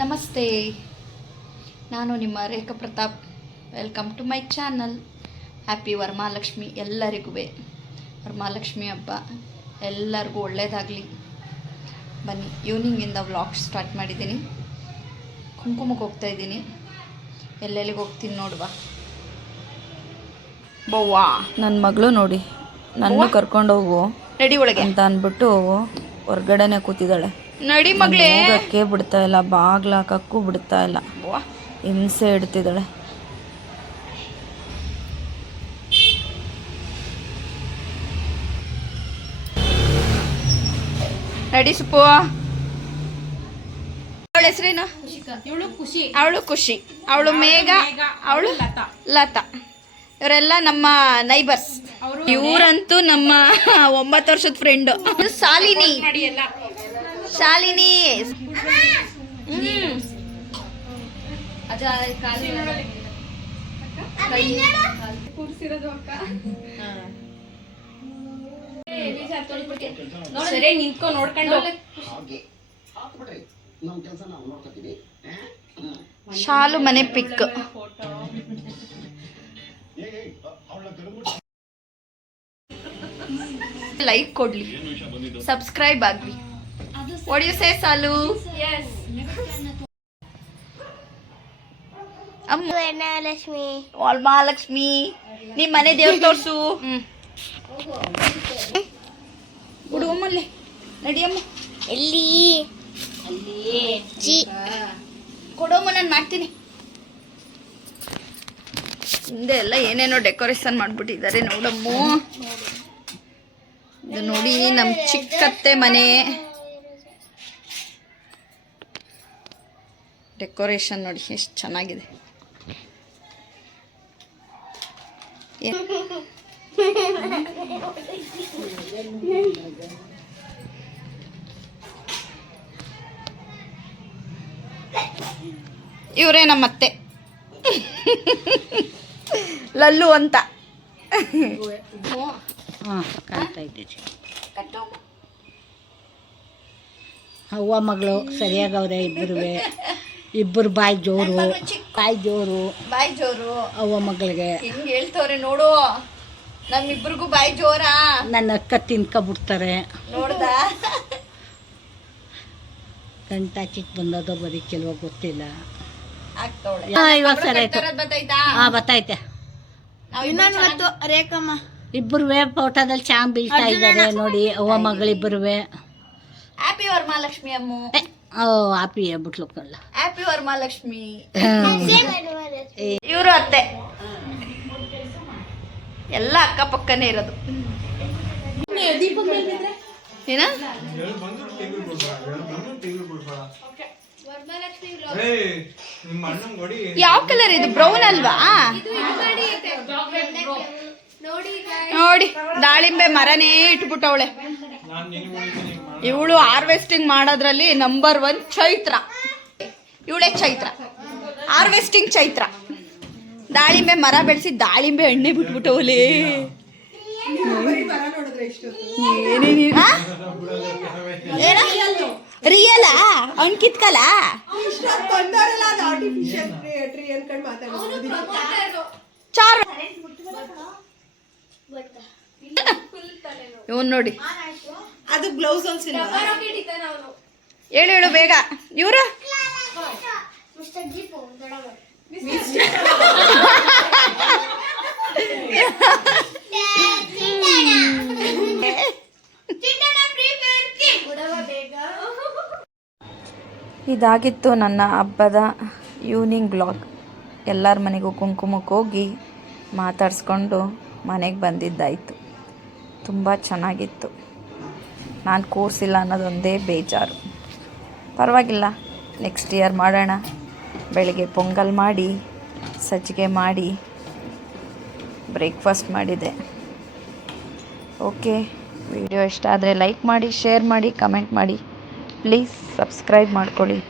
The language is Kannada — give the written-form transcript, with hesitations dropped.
ನಮಸ್ತೆ, ನಾನು ನಿಮ್ಮ Rekha Pratap. Welcome to my channel. Happy Varamahalakshmi ಎಲ್ಲರಿಗೂ. ವರಮಹಾಲಕ್ಷ್ಮಿ ಹಬ್ಬ ಎಲ್ಲರಿಗೂ ಒಳ್ಳೆಯದಾಗಲಿ. ಬನ್ನಿ, ಈವ್ನಿಂಗಿಂದ ವ್ಲಾಗ್ ಸ್ಟಾರ್ಟ್ ಮಾಡಿದ್ದೀನಿ. ಕುಂಕುಮಕ್ಕೆ ಹೋಗ್ತಾಯಿದ್ದೀನಿ. ಎಲ್ಲೆಲ್ಲಿಗೆ ಹೋಗ್ತೀನಿ ನೋಡುವ. ಬವ್ವಾ, ನನ್ನ ಮಗಳು ನೋಡಿ, ನನ್ನ ಕರ್ಕೊಂಡೋಗು ನಡಿ ಒಳಗೆ ಅಂತ ಅಂದ್ಬಿಟ್ಟು ಹೊರ್ಗಡೆನೆ ಕೂತಿದ್ದಾಳೆ. ನಡಿ ಮಗಳೇ, ಹೋಗಕ್ಕೆ ಬಿಡ್ತಾ ಇಲ್ಲ, ಬಾಗ್ಲ ಹಾಕಕ್ಕೂ ಬಿಡ್ತಾ ಇಲ್ಲ, ಹಿಂಸೆ ಇಡ್ತಿದ್ದಾಳೆ. ನಡಿ ಸುಪ್ಪು. ಅವಳ ಹೆಸರೇನು? ಅವಳು ಖುಷಿ, ಅವಳು ಮೇಘ, ಅವಳು ಲತಾ. ಇವರೆಲ್ಲ ನಮ್ಮ ನೈಬರ್ಸ್. ಇವರಂತೂ ನಮ್ಮ 9 ವರ್ಷದ ಫ್ರೆಂಡು. ಶಾಲಿನಿ ನಿಂತ್ಕೊ ನೋಡ್ಕೊಂಡು. ಶಾಲು ಮನೆ ಪಿಕ್. ಲೈಕ್ ಕೊಡ್ಲಿ, ಸಬ್ಸ್ಕ್ರೈಬ್ ಆಗ್ಲಿ. ವಾಟ್ ಯು ಸೇ ಸಾಲು? ವರಮಹಾಲಕ್ಷ್ಮಿ, ನಿಮ್ಮ ಮನೆ ದೇವ್ರು ತೋರ್ಸು. ಹುಡುಗಮ್ಮಲ್ಲೇ ನಡಿಯಮ್ಮ. ಎಲ್ಲಿ ಕೊಡೋಮ್ಮ, ನಾನು ಮಾಡ್ತೀನಿ. ಹಿಂದೆ ಎಲ್ಲ ಏನೇನೋ ಡೆಕೋರೇಷನ್ ಮಾಡ್ಬಿಟ್ಟಿದ್ದಾರೆ ನೋಡಮ್ಮ. ಇದು ನೋಡಿ, ನಮ್ಮ ಚಿಕ್ಕತ್ತೆ ಮನೆ ಡೆಕೋರೇಷನ್ ನೋಡಿ ಎಷ್ಟು ಚೆನ್ನಾಗಿದೆ. ಇವರೇ ನಮ್ಮತ್ತೆ, ಲಲ್ಲು ಅಂತ. ಅವ್ವ ಮಗಳು ಸರಿಯಾಗವ್ರೆ. ಇಬ್ಬರು ಬಾಯಿ ಜೋರು. ಅವ್ವ ಮಗಳಿಗೆ ಹಿಂಗೆ ಹೇಳ್ತವ್ರೆ ನೋಡು. ನಮ್ಮಿಬ್ರಿಗೂ ಬಾಯಿ ಜೋರಾ. ನನ್ನ ಅಕ್ಕ ತಿನ್ಕೊಬಿಡ್ತಾರೆ. ನೋಡ್ದ, ಗಂಟಾಚಿಕ್ ಬಂದದೋ ಬರೀ ಕೆಲವ ಗೊತ್ತಿಲ್ಲ. ಇವಾಗ ಸರಿ ಆಯ್ತು, ಬತ್ತೈತೆ. ರೇಖಮ್ಮ ಇಬ್ಬರು ಫೋಟೋದಲ್ಲಿ ಚಾಂಪ್ ಬೀಳ್ತಾ ಇದ್ದಾರೆ ನೋಡಿ, ಅವ್ವ ಮಗಳಿಬ್ಬರುವೆ. ಹ್ಯಾಪಿ ವರಮಹಾಲಕ್ಷ್ಮಿ ಅಮ್ಮ. ಹ್ಯಾಪಿ ಹೇಳ್ಬಿಟ್ಲು ಕಳ್ಳ. ಹ್ಯಾಪಿ ವರಮಹಾಲಕ್ಷ್ಮಿ. ಇವರು ಅತ್ತೆ ಎಲ್ಲ ಅಕ್ಕಪಕ್ಕನೇ ಇರೋದು. ಏನ ಯಾವ ಕಲರ್ ಇದು? ಬ್ರೌನ್ ಅಲ್ವಾ? ನೋಡಿ, ದಾಳಿಂಬೆ ಮರನೇ ಇಟ್ಬಿಟ್ಟವಳೆ. ಇವಳು ಹಾರ್ವೆಸ್ಟಿಂಗ್ ಮಾಡೋದ್ರಲ್ಲಿ ನಂಬರ್ 1 ಚೈತ್ರ. ಇವಳೇ ಚೈತ್ರ, ಹಾರ್ವೆಸ್ಟಿಂಗ್ ಚೈತ್ರ. ದಾಳಿಂಬೆ ಮರ ಬೆಳೆಸಿ ದಾಳಿಂಬೆ ಎಣ್ಣೆ ಬಿಟ್ಬಿಟ್ಟವಲೇ. ರಿಯಲಾ? ಅಣ್ಕಿತ್ಕಲ್ಲ ಚಾರ್. ಇವನ್ ನೋಡಿ, ಅದು ಬ್ಲೌಸ್ ಹೇಳು ಬೇಗ. ಇವ್ರು ಇದಾಗಿತ್ತು ನನ್ನ ಹಬ್ಬದ ಈವ್ನಿಂಗ್ ವ್ಲಾಗ್. ಎಲ್ಲರ ಮನೆಗೂ ಕುಂಕುಮಕ್ಕೆ ಹೋಗಿ ಮಾತಾಡಿಸ್ಕೊಂಡು ಮನೆಗೆ ಬಂದಿದ್ದಾಯಿತು. ತುಂಬ ಚೆನ್ನಾಗಿತ್ತು. ನಾನು ಕೂರಿಸಿಲ್ಲ ಅನ್ನೋದೊಂದೇ ಬೇಜಾರು. ಪರವಾಗಿಲ್ಲ, ನೆಕ್ಸ್ಟ್ ಇಯರ್ ಮಾಡೋಣ. ಬೆಳಿಗ್ಗೆ ಪೊಂಗಲ್ ಮಾಡಿ, ಸಜ್ಜಿಗೆ ಮಾಡಿ, ಬ್ರೇಕ್ಫಾಸ್ಟ್ ಮಾಡಿದೆ. ಓಕೆ, ವಿಡಿಯೋ ಇಷ್ಟ ಆದರೆ ಲೈಕ್ ಮಾಡಿ, ಶೇರ್ ಮಾಡಿ, ಕಮೆಂಟ್ ಮಾಡಿ. ಪ್ಲೀಸ್ ಸಬ್ಸ್ಕ್ರೈಬ್ ಮಾಡ್ಕೊಳ್ಳಿ.